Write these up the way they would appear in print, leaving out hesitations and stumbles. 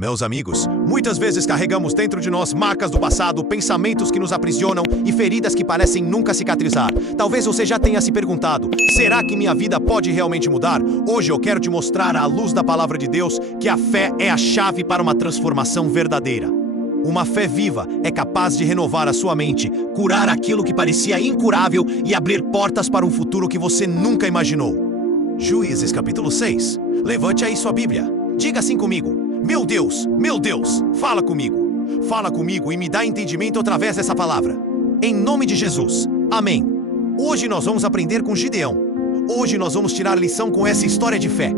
Meus amigos, muitas vezes carregamos dentro de nós marcas do passado, pensamentos que nos aprisionam e feridas que parecem nunca cicatrizar. Talvez você já tenha se perguntado, será que minha vida pode realmente mudar? Hoje eu quero te mostrar, à luz da palavra de Deus, que a fé é a chave para uma transformação verdadeira. Uma fé viva é capaz de renovar a sua mente, curar aquilo que parecia incurável e abrir portas para um futuro que você nunca imaginou. Juízes capítulo 6. Levante aí sua Bíblia. Diga assim comigo. Meu Deus, fala comigo e me dá entendimento através dessa palavra. Em nome de Jesus, amém. Hoje nós vamos aprender com Gideão. Hoje nós vamos tirar lição com essa história de fé.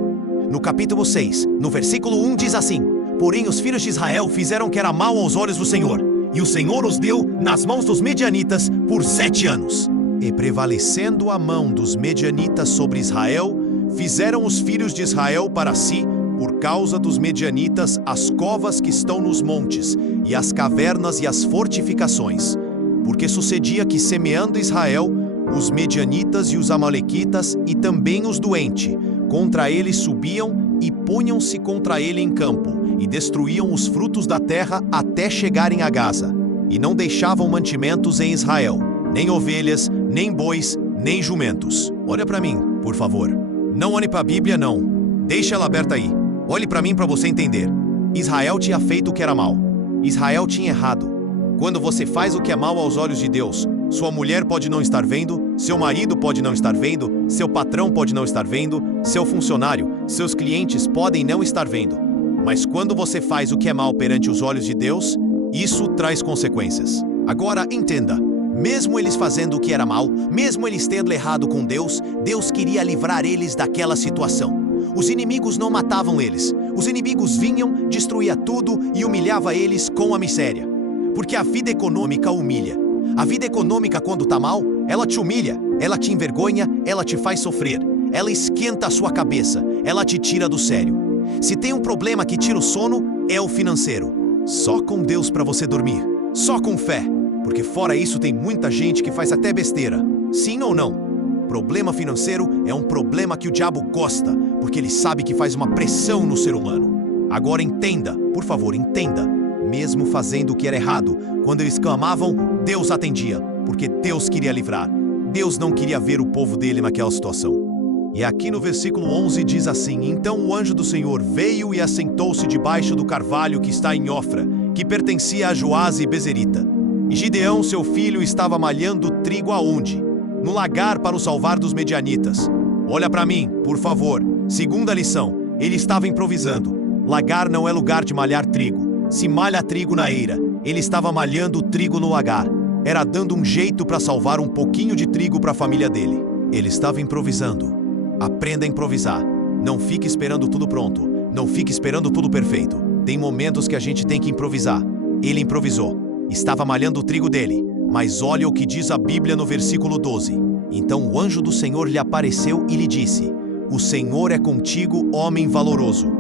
No capítulo 6, no versículo 1 diz assim: Porém os filhos de Israel fizeram o que era mal aos olhos do Senhor, e o Senhor os deu nas mãos dos medianitas por 7 anos. E prevalecendo a mão dos medianitas sobre Israel, fizeram os filhos de Israel para si, por causa dos medianitas, as covas que estão nos montes, e as cavernas e as fortificações. Porque sucedia que, semeando Israel, os medianitas e os amalequitas, e também os doentes, contra ele subiam e punham-se contra ele em campo, e destruíam os frutos da terra até chegarem a Gaza. E não deixavam mantimentos em Israel, nem ovelhas, nem bois, nem jumentos. Olha para mim, por favor. Não olhe para a Bíblia, não. Deixa ela aberta aí. Olhe para mim para você entender. Israel tinha feito o que era mal. Israel tinha errado. Quando você faz o que é mal aos olhos de Deus, sua mulher pode não estar vendo, seu marido pode não estar vendo, seu patrão pode não estar vendo, seu funcionário, seus clientes podem não estar vendo. Mas quando você faz o que é mal perante os olhos de Deus, isso traz consequências. Agora entenda, mesmo eles fazendo o que era mal, mesmo eles tendo errado com Deus, Deus queria livrar eles daquela situação. Os inimigos não matavam eles. Os inimigos vinham, destruía tudo e humilhava eles com a miséria. Porque a vida econômica humilha. A vida econômica, quando tá mal, ela te humilha, ela te envergonha, ela te faz sofrer. Ela esquenta a sua cabeça, ela te tira do sério. Se tem um problema que tira o sono, é o financeiro. Só com Deus para você dormir. Só com fé. Porque fora isso tem muita gente que faz até besteira. Sim ou não? Problema financeiro é um problema que o diabo gosta, porque ele sabe que faz uma pressão no ser humano. Agora entenda, por favor, entenda. Mesmo fazendo o que era errado, quando eles clamavam, Deus atendia, porque Deus queria livrar. Deus não queria ver o povo dele naquela situação. E aqui no versículo 11 diz assim: Então o anjo do Senhor veio e assentou-se debaixo do carvalho que está em Ofra, que pertencia a Joaze e Bezerita. E Gideão, seu filho, estava malhando trigo aonde? No lagar para o salvar dos medianitas. Olha para mim, por favor. Segunda lição, ele estava improvisando. Lagar não é lugar de malhar trigo. Se malha trigo na eira, ele estava malhando trigo no lagar. Era dando um jeito para salvar um pouquinho de trigo para a família dele. Ele estava improvisando. Aprenda a improvisar. Não fique esperando tudo pronto. Não fique esperando tudo perfeito. Tem momentos que a gente tem que improvisar. Ele improvisou. Estava malhando o trigo dele. Mas olha o que diz a Bíblia no versículo 12. Então o anjo do Senhor lhe apareceu e lhe disse: O Senhor é contigo, homem valoroso.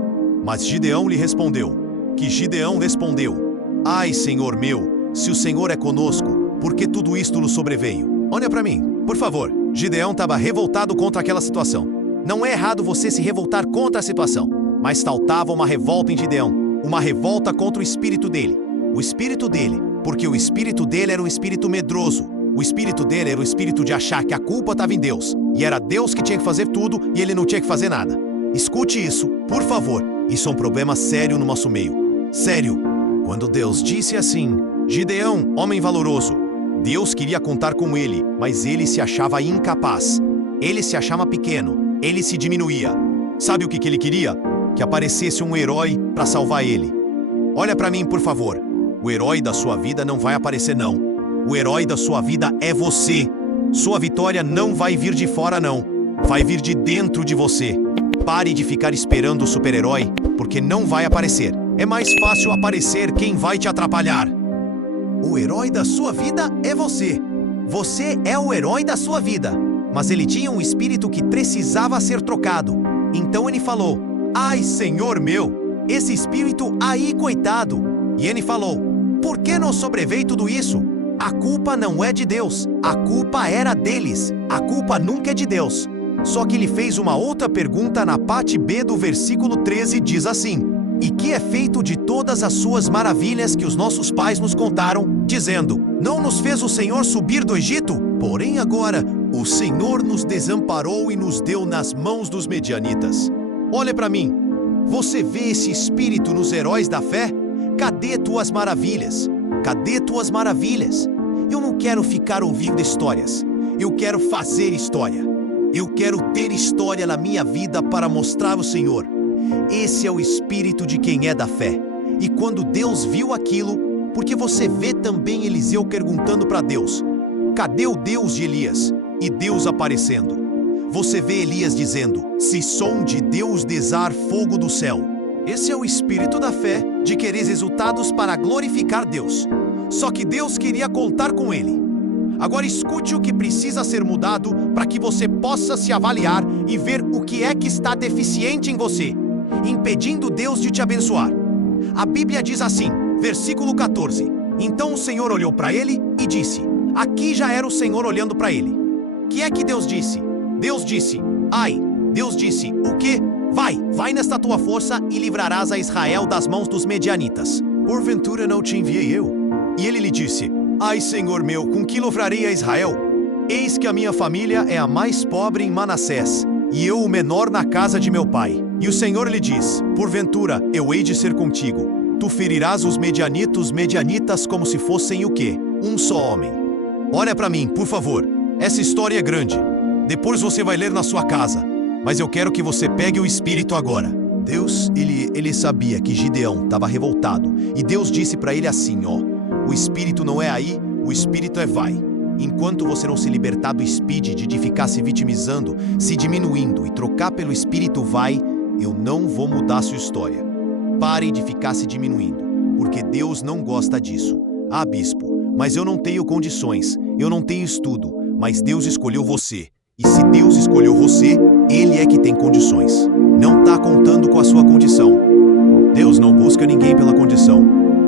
Mas Gideão lhe respondeu. Que Gideão respondeu: Ai, Senhor meu, se o Senhor é conosco, por que tudo isto nos sobreveio? Olha para mim, por favor. Gideão estava revoltado contra aquela situação. Não é errado você se revoltar contra a situação, mas faltava uma revolta em Gideão. Uma revolta contra o espírito dele. O espírito dele. Porque o espírito dele era um espírito medroso. O espírito dele era o espírito de achar que a culpa estava em Deus. E era Deus que tinha que fazer tudo e ele não tinha que fazer nada. Escute isso, por favor. Isso é um problema sério no nosso meio. Sério. Quando Deus disse assim: Gideão, homem valoroso, Deus queria contar com ele, mas ele se achava incapaz. Ele se achava pequeno. Ele se diminuía. Sabe o que ele queria? Que aparecesse um herói para salvar ele. Olha para mim, por favor. O herói da sua vida não vai aparecer, não. O herói da sua vida é você. Sua vitória não vai vir de fora, não. Vai vir de dentro de você. Pare de ficar esperando o super-herói, porque não vai aparecer. É mais fácil aparecer quem vai te atrapalhar. O herói da sua vida é você. Você é o herói da sua vida. Mas ele tinha um espírito que precisava ser trocado. Então ele falou: Ai, Senhor meu, esse espírito aí, coitado. E ele falou: Por que nos sobreveio tudo isso? A culpa não é de Deus. A culpa era deles. A culpa nunca é de Deus. Só que ele fez uma outra pergunta na parte B do versículo 13, diz assim: e que é feito de todas as suas maravilhas que os nossos pais nos contaram, dizendo: não nos fez o Senhor subir do Egito? Porém agora, o Senhor nos desamparou e nos deu nas mãos dos medianitas. Olha para mim. Você vê esse espírito nos heróis da fé? Cadê tuas maravilhas? Cadê tuas maravilhas? Eu não quero ficar ouvindo histórias. Eu quero fazer história. Eu quero ter história na minha vida para mostrar o Senhor. Esse é o espírito de quem é da fé. E quando Deus viu aquilo, porque você vê também Eliseu perguntando para Deus: cadê o Deus de Elias? E Deus aparecendo. Você vê Elias dizendo: se sonde Deus desar fogo do céu. Esse é o espírito da fé, de querer resultados para glorificar Deus. Só que Deus queria contar com ele. Agora escute o que precisa ser mudado para que você possa se avaliar e ver o que é que está deficiente em você, impedindo Deus de te abençoar. A Bíblia diz assim, versículo 14: então o Senhor olhou para ele e disse. Aqui já era o Senhor olhando para ele. O que é que Deus disse? Deus disse: Deus disse, o quê? Vai nesta tua força e livrarás a Israel das mãos dos medianitas. Porventura não te enviei eu? E ele lhe disse: Senhor meu, com que livrarei a Israel? Eis que a minha família é a mais pobre em Manassés, e eu o menor na casa de meu pai. E o Senhor lhe diz: porventura eu hei de ser contigo. Tu ferirás os medianitas como se fossem o quê? Um só homem. Olha para mim, por favor. Essa história é grande. Depois você vai ler na sua casa. Mas eu quero que você pegue o espírito agora. Deus, ele sabia que Gideão estava revoltado. E Deus disse para ele assim, o espírito não é aí, o espírito é vai. Enquanto você não se libertar do speed de ficar se vitimizando, se diminuindo e trocar pelo espírito vai, eu não vou mudar a sua história. Pare de ficar se diminuindo, porque Deus não gosta disso. Bispo, mas eu não tenho condições, eu não tenho estudo, mas Deus escolheu você. E se Deus escolheu você, Ele é que tem condições. Não está contando com a sua condição. Deus não busca ninguém pela condição.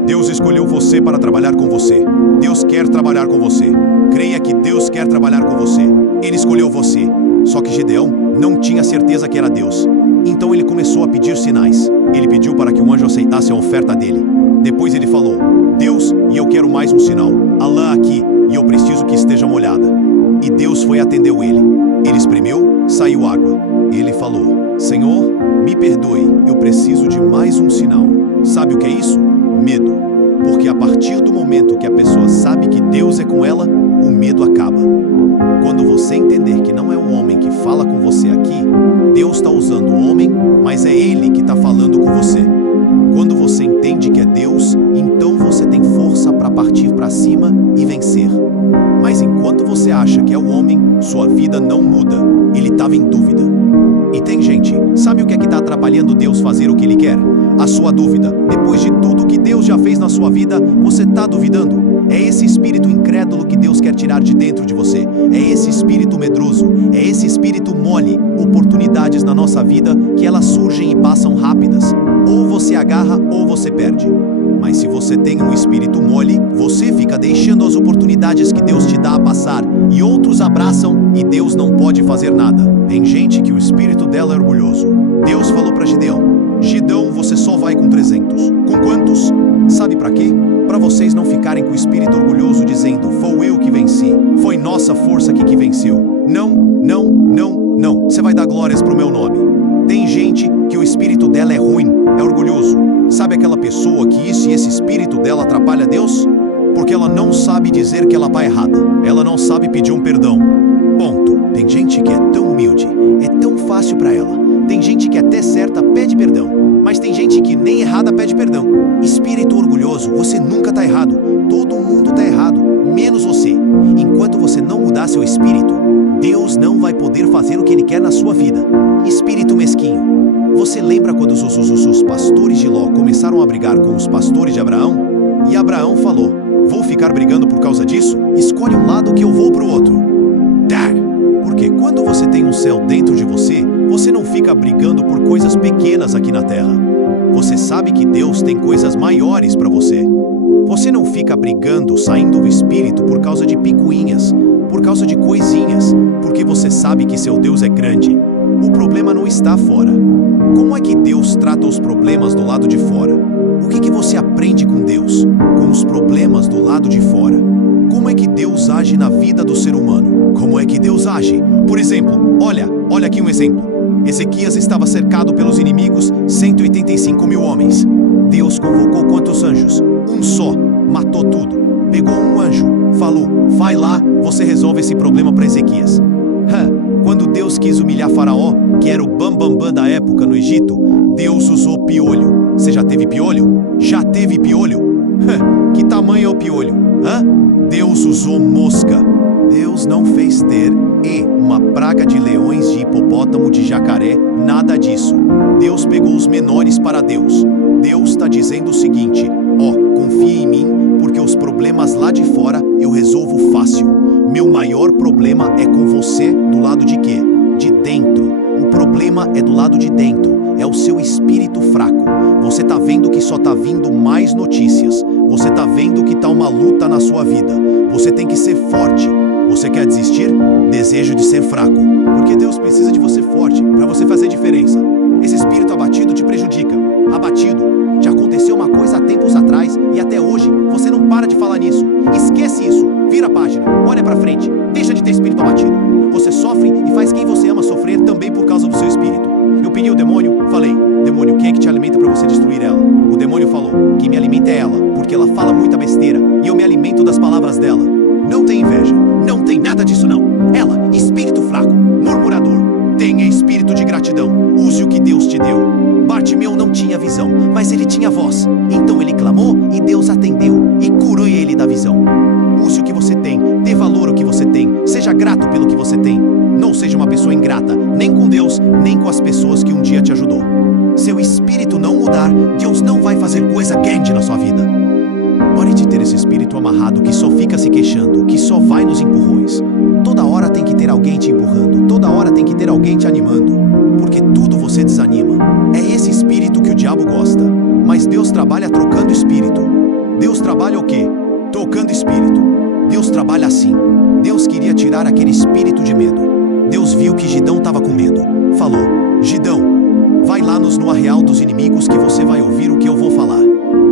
Deus escolheu você para trabalhar com você. Deus quer trabalhar com você. Creia que Deus quer trabalhar com você. Ele escolheu você. Só que Gideão não tinha certeza que era Deus. Então ele começou a pedir sinais. Ele pediu para que o anjo aceitasse a oferta dele. Depois ele falou: Deus, e eu quero mais um sinal. Alã aqui, e eu preciso que esteja molhada. E Deus foi e atendeu ele. Ele espremeu, saiu água. Ele falou: Senhor, me perdoe, eu preciso de mais um sinal. Sabe o que é isso? Medo. Porque a partir do momento que a pessoa sabe que Deus é com ela, o medo acaba. Quando você entender que não é o homem que fala com você aqui, Deus está usando o homem, mas é Ele que está falando com você. Quando você entende que é Deus, então você tem força para partir para cima e vencer. Mas enquanto você acha que é o homem, sua vida não muda. Ele estava em dúvida. E tem gente, sabe o que é que está atrapalhando Deus fazer o que Ele quer? A sua dúvida. Depois de tudo que Deus já fez na sua vida, você está duvidando. É esse espírito incrédulo que Deus quer tirar de dentro de você. É esse espírito medroso. É esse espírito mole. Oportunidades na nossa vida que elas surgem e passam rápidas. Ou você agarra ou você perde. Mas se você tem um espírito mole, você fica deixando as oportunidades que Deus te dá a passar, e outros abraçam e Deus não pode fazer nada. Tem gente que o espírito dela é orgulhoso. Deus falou para Gideão: Gideão, você só vai com 300. Com quantos? Sabe para quê? Para vocês não ficarem com o espírito orgulhoso dizendo: foi eu que venci, foi nossa força aqui que venceu. Não. Você vai dar glórias pro meu nome. Tem gente que o espírito dela é ruim, é orgulhoso. Sabe aquela pessoa que isso e esse espírito dela atrapalha Deus? Porque ela não sabe dizer que ela está errada. Ela não sabe pedir um perdão. Ponto. Tem gente que é tão humilde, é tão fácil para ela. Tem gente que até certa pede perdão, mas tem gente que nem errada pede perdão. Espírito orgulhoso, você nunca está errado. Todo mundo está errado, menos você. Enquanto você não mudar seu espírito, Deus não vai poder fazer o que Ele quer na sua vida. Espírito mesquinho. Você lembra quando os pastores de Ló começaram a brigar com os pastores de Abraão? E Abraão falou: vou ficar brigando por causa disso? Escolhe um lado que eu vou pro outro. Porque quando você tem um céu dentro de você, você não fica brigando por coisas pequenas aqui na terra. Você sabe que Deus tem coisas maiores para você. Você não fica brigando, saindo do espírito por causa de picuinhas, por causa de coisinhas, porque você sabe que seu Deus é grande. O problema não está fora. Como é que Deus trata os problemas do lado de fora? O que você aprende com Deus, com os problemas do lado de fora? Como é que Deus age na vida do ser humano? Como é que Deus age? Por exemplo, olha aqui um exemplo. Ezequias estava cercado pelos inimigos, 185 mil homens. Deus convocou quantos anjos? Um só, matou tudo. Pegou um anjo, falou, vai lá, você resolve esse problema para Ezequias. Quando Deus quis humilhar Faraó, que era o bambambam da época no Egito, Deus usou piolho. Você já teve piolho? Já teve piolho? Que tamanho é o piolho? Deus usou mosca. Deus não fez ter uma praga de leões, de hipopótamo, de jacaré, nada disso. Deus pegou os menores para Deus. Deus está dizendo o seguinte, confie em mim, porque os problemas lá de fora eu resolvo fácil. Meu maior problema é com você do lado de quê? De dentro. O problema é do lado de dentro, é o seu espírito fraco. Você tá vendo que só tá vindo mais notícias. Você tá vendo que tá uma luta na sua vida. Você tem que ser forte. Você quer desistir? Desejo de ser fraco. Porque Deus precisa de você forte para você fazer diferença. Esse espírito abatido te prejudica. Abatido. Já aconteceu uma coisa há tempos atrás e até hoje você não para de falar nisso. Esquece isso. Vira a página. Olha pra frente. Deixa de ter espírito abatido. Você sofre e faz quem você ama sofrer também por causa do seu espírito. Eu pedi ao demônio, falei, demônio, quem é que te alimenta para você destruir ela? O demônio falou, quem me alimenta é ela, porque ela fala muita besteira e eu me alimento das palavras dela. Não tem inveja, não tem nada disso não. Ela, espírito fraco, murmurador, tenha espírito de gratidão, use o que Deus te deu. Bartimeu não tinha visão, mas ele tinha voz. Então ele clamou e Deus atendeu e curou ele da visão. Use o que você tem, dê valor ao que você tem, seja grato pelo que você tem. Não seja uma pessoa ingrata, nem com Deus, nem com as pessoas que um dia te ajudou. Seu espírito não mudar, Deus não vai fazer coisa grande na sua vida. Pare de ter esse espírito amarrado que só fica se queixando, que só vai nos empurrões. Toda hora tem que ter alguém te empurrando, toda hora tem que ter alguém te animando, porque tudo você desanima. É esse espírito que o diabo gosta, mas Deus trabalha trocando espírito. Deus trabalha o quê? Trocando espírito. Deus trabalha assim. Deus queria tirar aquele espírito de medo. Deus viu que Gidão estava com medo. Falou, Gidão, vai lá no arreal dos inimigos que você vai ouvir o que eu vou falar.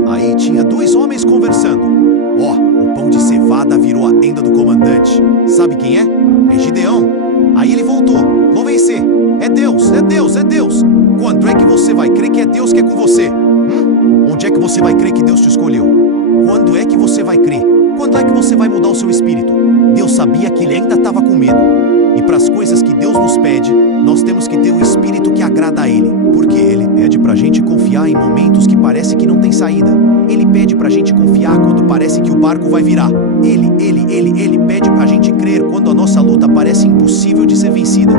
Aí tinha dois homens conversando. O pão de cevada virou a tenda do comandante. Sabe quem é? É Gideão. Aí ele voltou. Vou vencer. É Deus, é Deus, é Deus. Quando é que você vai crer que é Deus que é com você? Onde é que você vai crer que Deus te escolheu? Quando é que você vai crer? Quando é que você vai mudar o seu espírito? Deus sabia que ele ainda estava com medo. E para as coisas que Deus nos pede, nós temos que ter um espírito que agrada a Ele. Porque Ele pede para a gente confiar em momentos que parece que não tem saída. Ele pede para a gente confiar quando parece que o barco vai virar. Ele pede para a gente crer quando a nossa luta parece impossível de ser vencida.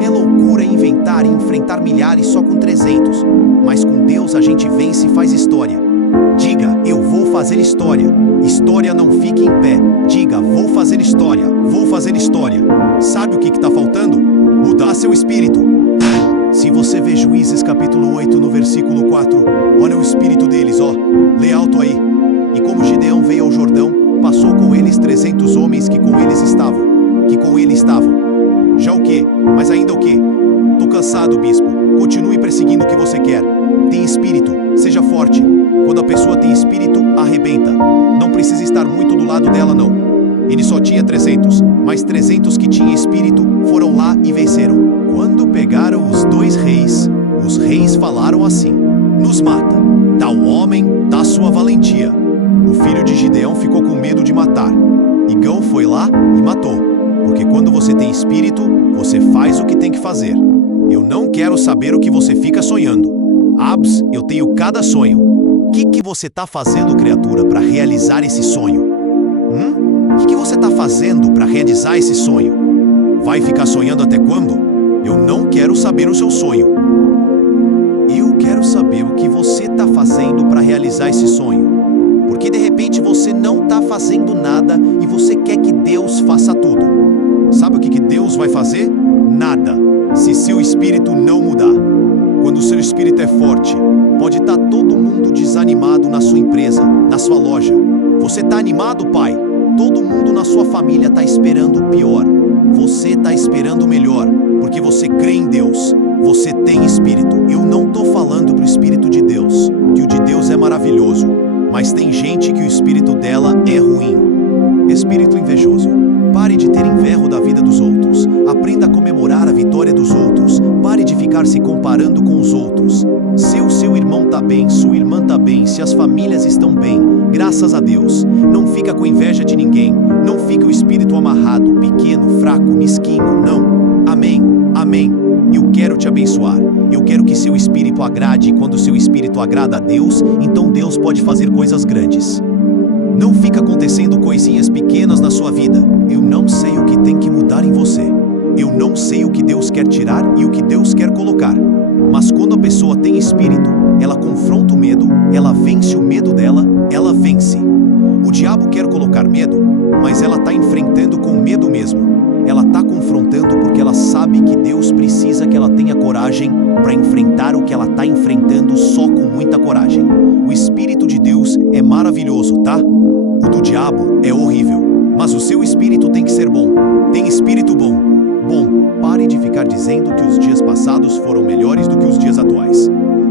É loucura inventar e enfrentar milhares só com 300. Mas com Deus a gente vence e faz história. Diga, eu vou fazer história. História não fique em pé. Diga, vou fazer história. Vou fazer história. Sabe o que está faltando? Mudar seu espírito. Se você vê Juízes capítulo 8 no versículo 4, olha o espírito deles, lê alto aí. E como Gideão veio ao Jordão, passou com eles 300 homens que com ele estavam. Já o quê? Mas ainda o quê? Tô cansado, bispo. Continue perseguindo o que você quer. Tem espírito, seja forte. Quando a pessoa tem espírito, arrebenta. Não precisa estar muito do lado dela, não. Ele só tinha 300, mas 300 que tinham espírito foram lá e venceram. Quando pegaram os dois reis falaram assim, nos mata, tal homem, dá sua valentia. O filho de Gideão ficou com medo de matar. Igão foi lá e matou. Porque quando você tem espírito, você faz o que tem que fazer. Eu não quero saber o que você fica sonhando. Eu tenho cada sonho. O que você tá fazendo, criatura, para realizar esse sonho? O que você tá fazendo para realizar esse sonho? Vai ficar sonhando até quando? Eu não quero saber o seu sonho. Eu quero saber o que você tá fazendo para realizar esse sonho. Porque de repente você não tá fazendo nada e você quer que Deus faça tudo. Sabe o que Deus vai fazer? Nada, se seu espírito não mudar. Quando o seu espírito é forte, pode estar todo mundo desanimado na sua empresa, na sua loja. Você está animado, pai? Todo mundo na sua família está esperando o pior. Você está esperando o melhor, porque você crê em Deus. Você tem espírito. Eu não tô falando pro espírito de Deus, que o de Deus é maravilhoso, mas tem gente que o espírito dela é ruim. Espírito invejoso. Pare de ter inveja da vida dos outros. Aprenda a comemorar a vitória dos outros. Pare de ficar se comparando com os outros. Se o seu irmão tá bem, sua irmã tá bem, se as famílias estão bem, graças a Deus. Não fica com inveja de ninguém. Não fica o espírito amarrado, pequeno, fraco, mesquinho. Não. Amém. Amém. Eu quero te abençoar. Eu quero que seu espírito agrade. E quando seu espírito agrada a Deus, então Deus pode fazer coisas grandes. Não fica acontecendo coisinhas pequenas na sua vida. Eu não sei o que tem que mudar em você. Eu não sei o que Deus quer tirar e o que Deus quer colocar. Mas quando a pessoa tem espírito, ela confronta o medo, ela vence o medo dela, ela vence. O diabo quer colocar medo, mas ela está enfrentando com medo mesmo. Ela está confrontando porque ela sabe que Deus precisa que ela tenha coragem para enfrentar o que ela está enfrentando só com muita coragem. O Espírito de Deus é maravilhoso, tá? O do diabo é horrível. Mas o seu espírito tem que ser bom. Tem espírito bom. Bom, pare de ficar dizendo que os dias passados foram melhores do que os dias atuais.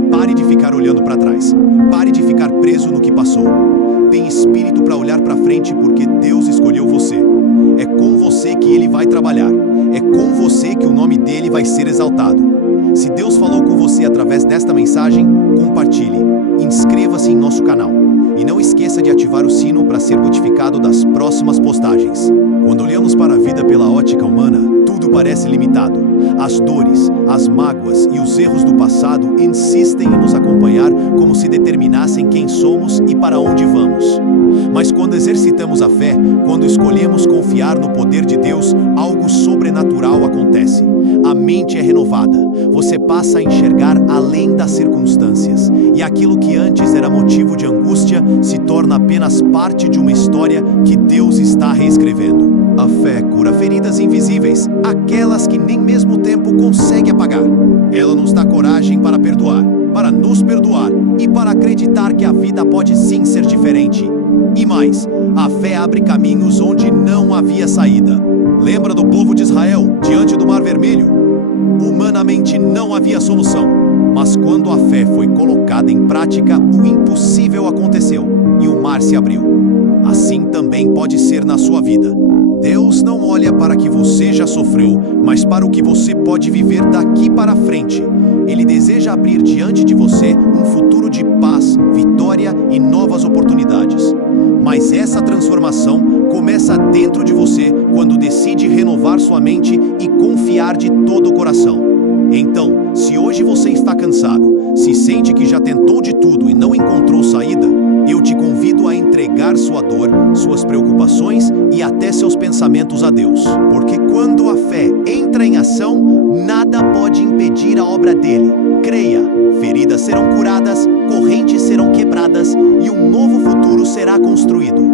Pare de ficar olhando para trás. Pare de ficar preso no que passou. Tem espírito para olhar para frente porque Deus escolheu você. É com você que Ele vai trabalhar. É com você que o nome dele vai ser exaltado. Se Deus falou com você através desta mensagem, compartilhe. Inscreva-se em nosso canal. E não esqueça de ativar o sino para ser notificado das próximas postagens. Quando olhamos para a vida pela ótica humana, tudo parece limitado. As dores, as mágoas e os erros do passado insistem em nos acompanhar como se determinassem quem somos e para onde vamos. Mas quando exercitamos a fé, quando escolhemos confiar no poder de Deus, algo sobrenatural acontece. A mente é renovada. Você passa a enxergar além das circunstâncias. E aquilo que antes era motivo de angústia se torna apenas parte de uma história que Deus está reescrevendo. A fé cura feridas invisíveis, aquelas que nem mesmo o tempo consegue apagar. Ela nos dá coragem para perdoar, para nos perdoar e para acreditar que a vida pode sim ser diferente. E mais, a fé abre caminhos onde não havia saída. Lembra do povo de Israel diante do Mar Vermelho? Humanamente não havia solução, mas quando a fé foi colocada em prática, o impossível aconteceu e o mar se abriu. Assim também pode ser na sua vida. Deus não olha para o que você já sofreu, mas para o que você pode viver daqui para frente. Ele deseja abrir diante de você um futuro de paz, vitória e novas oportunidades. Mas essa transformação começa dentro de você quando decide renovar sua mente e confiar de todo o coração. Então, se hoje você está cansado, se sente que já tentou de tudo e não encontrou saída, eu te convido a entregar sua dor, suas preocupações e até seus pensamentos a Deus. Porque quando a fé entra em ação, nada pode impedir a obra dele. Creia, feridas serão curadas, correntes serão quebradas e um novo futuro será construído.